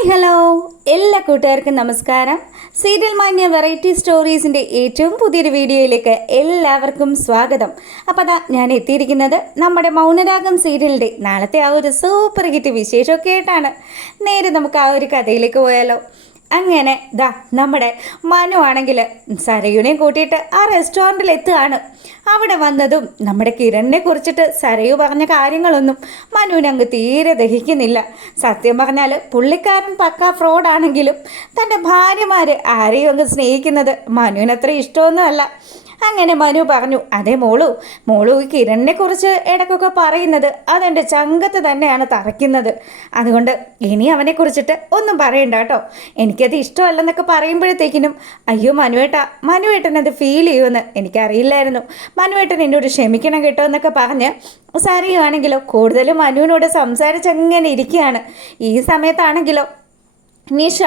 Hi hello എല്ലാ കൂട്ടുകാർക്കും നമസ്കാരം. സീരിയൽ മാന്യ വെറൈറ്റി സ്റ്റോറീസിൻ്റെ ഏറ്റവും പുതിയൊരു വീഡിയോയിലേക്ക് എല്ലാവർക്കും സ്വാഗതം. അപ്പോൾ അതാ ഞാൻ എത്തിയിരിക്കുന്നത് നമ്മുടെ മൗനരാഗം സീരിയലിൻ്റെ നാളത്തെ ആ ഒരു സൂപ്പർ ഹിറ്റ് വിശേഷമൊക്കെ ആയിട്ടാണ്. നേരെ നമുക്ക് ആ ഒരു കഥയിലേക്ക് പോയാലോ. അങ്ങനെ ദാ നമ്മുടെ മനു ആണെങ്കിൽ സരയുനെയും കൂട്ടിയിട്ട് ആ റെസ്റ്റോറൻറ്റിൽ എത്തുകയാണ്. അവിടെ വന്നതും നമ്മുടെ കിരണിനെ കുറിച്ചിട്ട് സരയു പറഞ്ഞ കാര്യങ്ങളൊന്നും മനുവിന് അങ്ങ് തീരെ ദഹിക്കുന്നില്ല. സത്യം പറഞ്ഞാൽ പുള്ളിക്കാരൻ പക്ക ഫ്രോഡാണെങ്കിലും തൻ്റെ ഭാര്യമാർ ആരെയും അങ്ങ് സ്നേഹിക്കുന്നത് മനുവിനത്ര ഇഷ്ടമൊന്നുമല്ല. അങ്ങനെ മനു പറഞ്ഞു, അതേ മോളു ഈ കിരണിനെ കുറിച്ച് ഇടയ്ക്കൊക്കെ പറയുന്നത് അതെൻ്റെ ചങ്കത്ത് തന്നെയാണ് തറയ്ക്കുന്നത്. അതുകൊണ്ട് ഇനി അവനെക്കുറിച്ചിട്ട് ഒന്നും പറയണ്ട കേട്ടോ. എനിക്കത് ഇഷ്ടമല്ലെന്നൊക്കെ പറയുമ്പോഴത്തേക്കിനും അയ്യോ മനുവേട്ടൻ അത് ഫീൽ ചെയ്യുമെന്ന് എനിക്കറിയില്ലായിരുന്നു. മനുവേട്ടൻ എന്നോട് ക്ഷമിക്കണം കേട്ടോ എന്നൊക്കെ പറഞ്ഞ് സരിയാണെങ്കിലോ കൂടുതലും മനുവിനോട് സംസാരിച്ചങ്ങനെ ഇരിക്കുകയാണ്. ഈ സമയത്താണെങ്കിലോ നിഷ,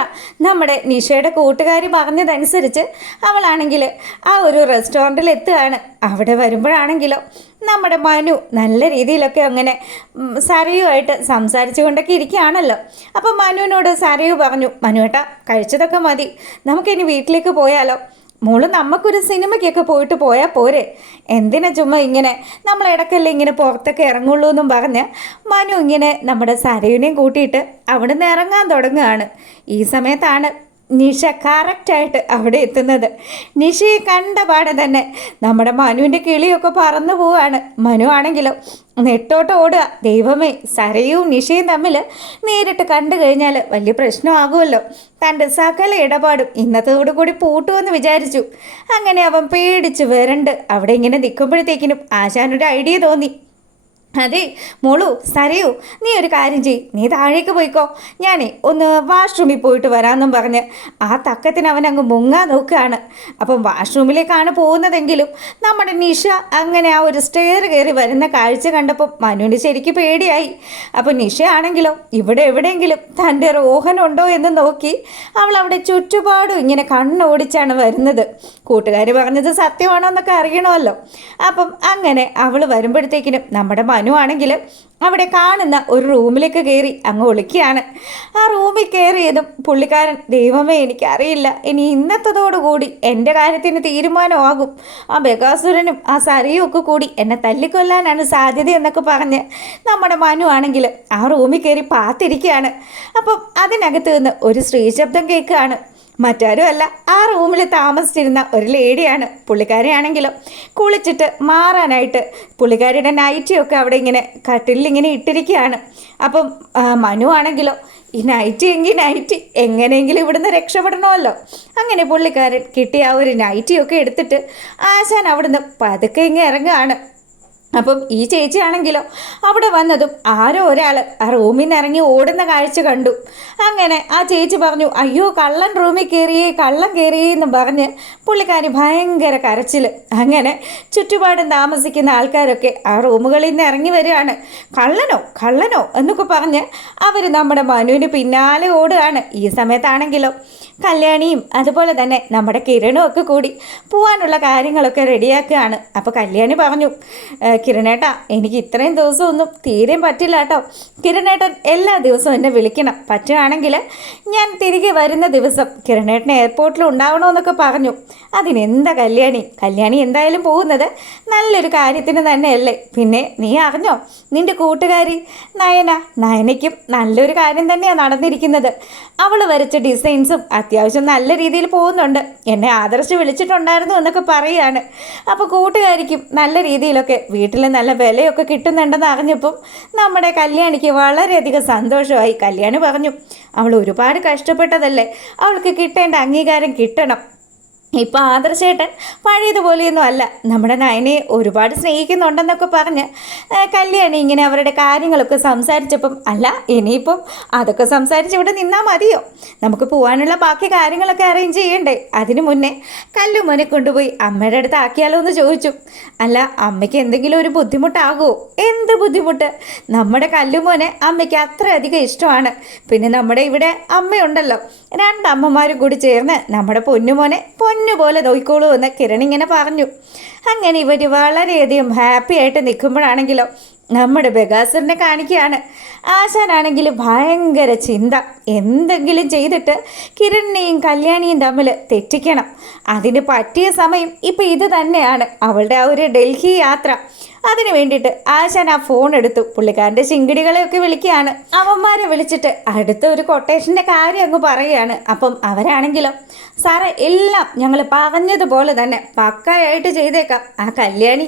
നമ്മുടെ നിഷയുടെ കൂട്ടുകാരി പറഞ്ഞതനുസരിച്ച് അവളാണെങ്കിൽ ആ ഒരു റെസ്റ്റോറൻറ്റിൽ എത്തുകയാണ്. അവിടെ വരുമ്പോഴാണെങ്കിലോ നമ്മുടെ മനു നല്ല രീതിയിലൊക്കെ അങ്ങനെ സരയുമായിട്ട് സംസാരിച്ചു കൊണ്ടൊക്കെ ഇരിക്കുകയാണല്ലോ. അപ്പോൾ മനുവിനോട് സരയു പറഞ്ഞു, മനുവേട്ടാ കഴിച്ചതൊക്കെ മതി, നമുക്കിനി വീട്ടിലേക്ക് പോയാലോ. മോള് നമുക്കൊരു സിനിമയ്ക്കൊക്കെ പോയാൽ പോരെ, എന്തിനാ ചുമ്മാ ഇങ്ങനെ നമ്മൾ ഇടയ്ക്കല്ലേ ഇങ്ങനെ പുറത്തൊക്കെ ഇറങ്ങുള്ളൂ എന്നും പറഞ്ഞ് മനു ഇങ്ങനെ നമ്മുടെ സരയുനെയും കൂട്ടിയിട്ട് അവിടെ നിന്ന് ഇറങ്ങാൻ തുടങ്ങുകയാണ്. ഈ സമയത്താണ് നിഷ കറക്റ്റായിട്ട് അവിടെ എത്തുന്നത്. നിഷയെ കണ്ട പാടെ തന്നെ നമ്മുടെ മനുവിൻ്റെ കിളിയൊക്കെ പറന്നു പോവുകയാണ്. മനു ആണെങ്കിലോ നെട്ടോട്ട് ഓടുക. ദൈവമേ, സരയും നിഷയും തമ്മിൽ നേരിട്ട് കണ്ടു കഴിഞ്ഞാൽ വലിയ പ്രശ്നമാകുമല്ലോ. തൻ്റെ സകല ഇടപാടും ഇന്നത്തോടുകൂടി പൂട്ടുമെന്ന് വിചാരിച്ചു. അങ്ങനെ അവൻ പേടിച്ച് വരണ്ട് അവിടെ ഇങ്ങനെ നിൽക്കുമ്പോഴത്തേക്കിനും ആശാനൊരു ഐഡിയ തോന്നി. അതെ മോളു, സരയു, നീ ഒരു കാര്യം ചെയ്യ്, നീ താഴേക്ക് പോയിക്കോ, ഞാനേ ഒന്ന് വാഷ്റൂമിൽ പോയിട്ട് വരാമെന്നും പറഞ്ഞ് ആ തക്കത്തിന് അവൻ അങ്ങ് മുങ്ങാൻ നോക്കുകയാണ്. അപ്പം വാഷ്റൂമിലേക്കാണ് പോകുന്നതെങ്കിലും നമ്മുടെ നിഷ അങ്ങനെ ആ ഒരു സ്റ്റെയർ കയറി വരുന്ന കാഴ്ച കണ്ടപ്പോൾ മനുവിന് ശരിക്കും പേടിയായി. അപ്പോൾ നിഷ ആണെങ്കിലോ ഇവിടെ എവിടെയെങ്കിലും തൻ്റെ റോഹനുണ്ടോ എന്ന് നോക്കി അവൾ അവിടെ ചുറ്റുപാടും ഇങ്ങനെ കണ്ണോടിച്ചാണ് വരുന്നത്. കൂട്ടുകാർ പറഞ്ഞത് സത്യമാണോ എന്നൊക്കെ അറിയണമല്ലോ. അപ്പം അങ്ങനെ അവൾ വരുമ്പോഴത്തേക്കിനും നമ്മുടെ മനു ആണെങ്കിൽ അവിടെ കാണുന്ന ഒരു റൂമിലേക്ക് കയറി അങ്ങ് ഒളിക്കുകയാണ്. ആ റൂമിൽ കയറിയതും പുള്ളിക്കാരൻ, ദൈവമേ എനിക്കറിയില്ല, ഇനി ഇന്നത്തതോടുകൂടി എൻ്റെ കാര്യത്തിന് തീരുമാനമാകും, ആ ബകാസുരനും ആ സരയും ഒക്കെ കൂടി എന്നെ തല്ലിക്കൊല്ലാനാണ് സാധ്യത എന്നൊക്കെ പറഞ്ഞ് നമ്മുടെ മനു ആണെങ്കിൽ ആ റൂമിൽ കയറി പാത്തിരിക്കുകയാണ്. അപ്പം അതിനകത്ത് നിന്ന് ഒരു സ്ത്രീ ശബ്ദം കേൾക്കുകയാണ്. മറ്റാരും അല്ല, ആ റൂമിൽ താമസിച്ചിരുന്ന ഒരു ലേഡിയാണ്. പുള്ളിക്കാരിയാണെങ്കിലോ കുളിച്ചിട്ട് മാറാനായിട്ട് പുള്ളിക്കാരിയുടെ നൈറ്റിയൊക്കെ അവിടെ ഇങ്ങനെ കട്ടിലിങ്ങനെ ഇട്ടിരിക്കുകയാണ്. അപ്പം മനു ആണെങ്കിലോ ഈ നൈറ്റി എങ്കിൽ നൈറ്റി എങ്ങനെയെങ്കിലും ഇവിടുന്ന് രക്ഷപ്പെടണമല്ലോ. അങ്ങനെ പുള്ളിക്കാരൻ കിട്ടിയ ആ ഒരു നൈറ്റിയൊക്കെ എടുത്തിട്ട് ആശാൻ അവിടുന്ന് പതുക്കെ ഇങ്ങനെ ഇറങ്ങുകയാണ്. അപ്പം ഈ ചേച്ചിയാണെങ്കിലോ അവിടെ വന്നതും ആരോ ഒരാൾ ആ റൂമിൽ നിന്ന് ഇറങ്ങി ഓടുന്ന കാഴ്ച കണ്ടു. അങ്ങനെ ആ ചേച്ചി പറഞ്ഞു, അയ്യോ കള്ളൻ റൂമിൽ കയറിയേ എന്ന് പറഞ്ഞ് പുള്ളിക്കാരി ഭയങ്കര കരച്ചിൽ. അങ്ങനെ ചുറ്റുപാടും താമസിക്കുന്ന ആൾക്കാരൊക്കെ ആ റൂമുകളിൽ നിന്ന് ഇറങ്ങി വരികയാണ്. കള്ളനോ എന്നൊക്കെ പറഞ്ഞ് അവർ നമ്മുടെ മനുവിന് പിന്നാലെ ഓടുകയാണ്. ഈ സമയത്താണെങ്കിലോ കല്യാണിയും അതുപോലെ തന്നെ നമ്മുടെ കിരണും ഒക്കെ കൂടി പോകാനുള്ള കാര്യങ്ങളൊക്കെ റെഡിയാക്കുകയാണ്. അപ്പോൾ കല്യാണി പറഞ്ഞു, കിരണേട്ടാ എനിക്ക് ഇത്രയും ദിവസമൊന്നും തീരെയും പറ്റില്ല കേട്ടോ. കിരണേട്ടൻ എല്ലാ ദിവസവും എന്നെ വിളിക്കണം, പറ്റുകയാണെങ്കിൽ ഞാൻ തിരികെ വരുന്ന ദിവസം കിരണേട്ടൻ എയർപോർട്ടിൽ ഉണ്ടാവണമെന്നൊക്കെ പറഞ്ഞു. അതിനെന്താ കല്യാണി എന്തായാലും പോകുന്നത് നല്ലൊരു കാര്യത്തിന് തന്നെയല്ലേ. പിന്നെ നീ അറിഞ്ഞോ, നിൻ്റെ കൂട്ടുകാരി നയനയ്ക്കും നല്ലൊരു കാര്യം തന്നെയാണ് നടന്നിരിക്കുന്നത്. അവൾ വരച്ച ഡിസൈൻസും അത്യാവശ്യം നല്ല രീതിയിൽ പോകുന്നുണ്ട്, എന്നെ ആദർശ് വിളിച്ചിട്ടുണ്ടായിരുന്നു എന്നൊക്കെ പറയുകയാണ്. അപ്പോൾ കൂട്ടുകാരിക്കും നല്ല രീതിയിലൊക്കെ വീട്ടിൽ നല്ല വിലയൊക്കെ കിട്ടുന്നുണ്ടെന്ന് അറിഞ്ഞപ്പം നമ്മുടെ കല്യാണിക്ക് വളരെയധികം സന്തോഷമായി. കല്യാണി പറഞ്ഞു, അവൾ ഒരുപാട് കഷ്ടപ്പെട്ടതല്ലേ, അവൾക്ക് കിട്ടേണ്ട അംഗീകാരം കിട്ടണം. ഇപ്പോൾ ആദർശേട്ടൻ പഴയതുപോലെയൊന്നും അല്ല, നമ്മുടെ നയനെ ഒരുപാട് സ്നേഹിക്കുന്നുണ്ടെന്നൊക്കെ പറഞ്ഞ് കല്യാണി ഇങ്ങനെ അവരുടെ കാര്യങ്ങളൊക്കെ സംസാരിച്ചപ്പം, അല്ല ഇനിയിപ്പം അതൊക്കെ സംസാരിച്ച് ഇവിടെ നിന്നാൽ മതിയോ, നമുക്ക് പോകാനുള്ള ബാക്കി കാര്യങ്ങളൊക്കെ അറേഞ്ച് ചെയ്യണ്ടേ. അതിനു മുന്നേ കല്ലുമോനെ കൊണ്ടുപോയി അമ്മയുടെ അടുത്ത് ആക്കിയാലോ എന്ന് ചോദിച്ചു. അല്ല അമ്മയ്ക്ക് എന്തെങ്കിലും ഒരു ബുദ്ധിമുട്ടാകുമോ? എന്ത് ബുദ്ധിമുട്ട്, നമ്മുടെ കല്ലുമോനെ അമ്മയ്ക്ക് അത്രയധികം ഇഷ്ടമാണ്. പിന്നെ നമ്മുടെ ഇവിടെ അമ്മയുണ്ടല്ലോ, രണ്ടമ്മമാരും കൂടി ചേർന്ന് നമ്മുടെ പൊന്നുമോനെ പൊന്നുപോലെ നോക്കിക്കോളൂ എന്ന് കിരൺ ഇങ്ങനെ പറഞ്ഞു. അങ്ങനെ ഇവർ വളരെയധികം ഹാപ്പി ആയിട്ട് നിൽക്കുമ്പോഴാണെങ്കിലോ നമ്മുടെ ബഗാസുരനെ കാണിക്കുകയാണ്. ആശാനാണെങ്കിൽ ഭയങ്കര ചിന്ത, എന്തെങ്കിലും ചെയ്തിട്ട് കിരണിനെയും കല്യാണിയും തമ്മിൽ തെറ്റിക്കണം. അതിന് പറ്റിയ സമയം ഇപ്പം ഇത് തന്നെയാണ്, അവളുടെ ആ ഒരു ഡൽഹി യാത്ര. അതിന് വേണ്ടിയിട്ട് ആശാൻ ആ ഫോൺ എടുത്തു. പുള്ളിക്കാരൻ്റെ ശിങ്കിടികളെയൊക്കെ വിളിക്കുകയാണ്. അവന്മാരെ വിളിച്ചിട്ട് അടുത്ത ഒരു കൊട്ടേഷൻ്റെ കാര്യം അങ്ങ് പറയുകയാണ്. അപ്പം അവരാണെങ്കിലോ, സാറേ എല്ലാം ഞങ്ങൾ പറഞ്ഞതുപോലെ തന്നെ പക്കയായിട്ട് ചെയ്തേക്കാം. ആ കല്യാണി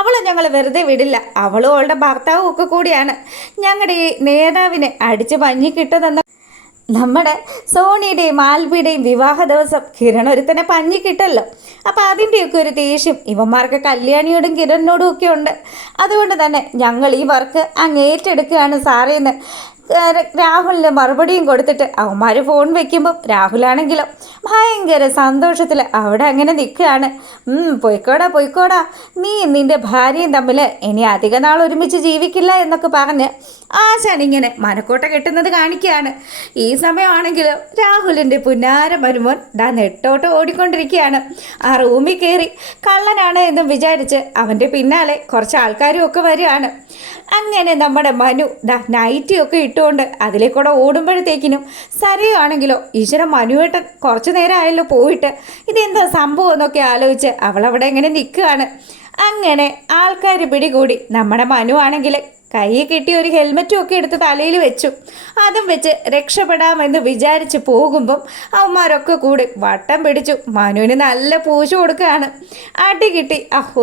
അവളെ ഞങ്ങൾ വെറുതെ വിടില്ല. അവളും അവളുടെ ഭർത്താവും ഒക്കെ കൂടിയാണ് ഞങ്ങളുടെ ഈ നേതാവിനെ അടിച്ച് പഞ്ഞി കിട്ടുന്നെന്ന നമ്മുടെ സോണിയുടെയും ആൽബിയുടെയും വിവാഹ ദിവസം കിരൺ ഒരുത്തനെ പഞ്ഞി കിട്ടല്ലോ. അപ്പം അതിൻ്റെയൊക്കെ ഒരു ദേഷ്യം ഇവന്മാർക്ക് കല്യാണിയോടും കിരണിനോടും ഒക്കെ ഉണ്ട്. അതുകൊണ്ട് തന്നെ ഞങ്ങൾ ഈ വർക്ക് അങ്ങ് ഏറ്റെടുക്കുകയാണ് സാറേന്ന് രാഹുലിന് മറുപടിയും കൊടുത്തിട്ട് അവന്മാർ ഫോൺ വെക്കുമ്പം രാഹുലാണെങ്കിലോ ഭയങ്കര സന്തോഷത്തിൽ അവിടെ അങ്ങനെ നിൽക്കുകയാണ്. പൊയ്ക്കോടാ, നീ നിൻ്റെ ഭാര്യയും തമ്മിൽ ഇനി അധിക നാൾ ഒരുമിച്ച് ജീവിക്കില്ല എന്നൊക്കെ പറഞ്ഞ് ആശാൻ ഇങ്ങനെ മനക്കോട്ട കെട്ടുന്നത് കാണിക്കുകയാണ്. ഈ സമയമാണെങ്കിലോ രാഹുലിൻ്റെ പുന്നാര മരുമോൻ നെട്ടോട്ട് ഓടിക്കൊണ്ടിരിക്കുകയാണ്. ആ റൂമിൽ കയറി കള്ളനാണ് എന്നും വിചാരിച്ച് അവൻ്റെ പിന്നാലെ കുറച്ച് ആൾക്കാരും ഒക്കെ വരികയാണ്. അങ്ങനെ നമ്മുടെ മനു നൈറ്റിയൊക്കെ ഇട്ടുകൊണ്ട് അതിലേക്കൂടെ ഓടുമ്പോഴത്തേക്കിനും സരയുവാണെങ്കിലോ ഈശ്വര മനുവേട്ടൻ കുറച്ച് നേരം ആയല്ലോ പോയിട്ട്, ഇതെന്താ സംഭവം എന്നൊക്കെ ആലോചിച്ച് അവളവിടെ ഇങ്ങനെ നിൽക്കുകയാണ്. അങ്ങനെ ആൾക്കാർ പിടികൂടി. നമ്മുടെ മനു ആണെങ്കിൽ കയ്യിൽ കിട്ടിയ ഒരു ഹെൽമെറ്റും ഒക്കെ എടുത്ത് തലയിൽ വെച്ചു. അതും വെച്ച് രക്ഷപ്പെടാമെന്ന് വിചാരിച്ച് പോകുമ്പം അവന്മാരൊക്കെ കൂടി വട്ടം പിടിച്ചു. മനുവിന് നല്ല പൂശ കൊടുക്കുകയാണ്. അടി കിട്ടി.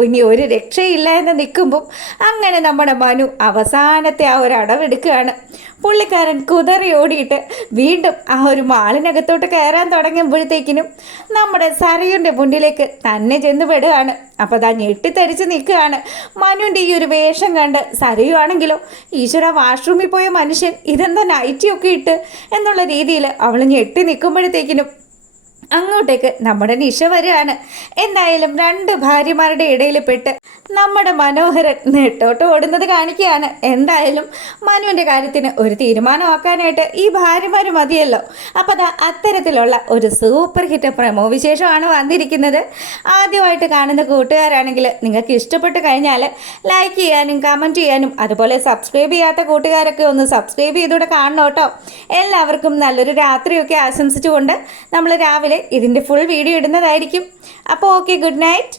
ഇനി ഒരു രക്ഷയില്ല എന്ന് നിൽക്കുമ്പം അങ്ങനെ നമ്മുടെ മനു അവസാനത്തെ ആ ഒരു അടവെടുക്കുകയാണ്. പുള്ളിക്കാരൻ കുതറി ഓടിയിട്ട് വീണ്ടും ആ ഒരു മാളിനകത്തോട്ട് കയറാൻ തുടങ്ങുമ്പോഴത്തേക്കിനും നമ്മുടെ സരയുടെ മുന്നിലേക്ക് തന്നെ ചെന്ന് പെടുകയാണ്. അപ്പോൾ ഞെട്ടിത്തരിച്ച് നിൽക്കുകയാണ്. മനുവിൻ്റെ ഈ ഒരു വേഷം കണ്ട് സരയുവാണെങ്കിലോ ഈശ്വര വാഷ്റൂമിൽ പോയ മനുഷ്യൻ ഇതെന്താ നൈറ്റിയൊക്കെ ഇട്ട് എന്നുള്ള രീതിയിൽ അവൾ ഞെട്ടി നിൽക്കുമ്പോഴത്തേക്കിനും അങ്ങോട്ടേക്ക് നമ്മുടെ നിഷ വരികയാണ്. എന്തായാലും രണ്ട് ഭാര്യമാരുടെ ഇടയിൽ പെട്ട് നമ്മുടെ മനോഹരൻ നെട്ടോട്ട് ഓടുന്നത് കാണിക്കുകയാണ്. എന്തായാലും മനുവിൻ്റെ കാര്യത്തിന് ഒരു തീരുമാനമാക്കാനായിട്ട് ഈ ഭാര്യമാർ മതിയല്ലോ. അപ്പോൾ അത്തരത്തിലുള്ള ഒരു സൂപ്പർ ഹിറ്റ് പ്രമോ വിശേഷമാണ് വന്നിരിക്കുന്നത്. ആദ്യമായിട്ട് കാണുന്ന കൂട്ടുകാരാണെങ്കിൽ നിങ്ങൾക്ക് ഇഷ്ടപ്പെട്ട് കഴിഞ്ഞാൽ ലൈക്ക് ചെയ്യാനും കമൻറ്റ് ചെയ്യാനും അതുപോലെ സബ്സ്ക്രൈബ് ചെയ്യാത്ത കൂട്ടുകാരൊക്കെ ഒന്ന് സബ്സ്ക്രൈബ് ചെയ്തുകൂടെ കാണണം കേട്ടോ. എല്ലാവർക്കും നല്ലൊരു രാത്രിയൊക്കെ ആശംസിച്ചുകൊണ്ട് നമ്മൾ രാവിലെ ഇതിൻ്റെ ഫുൾ വീഡിയോ ഇടുന്നതായിരിക്കും. അപ്പോൾ ഓക്കെ, ഗുഡ് നൈറ്റ്.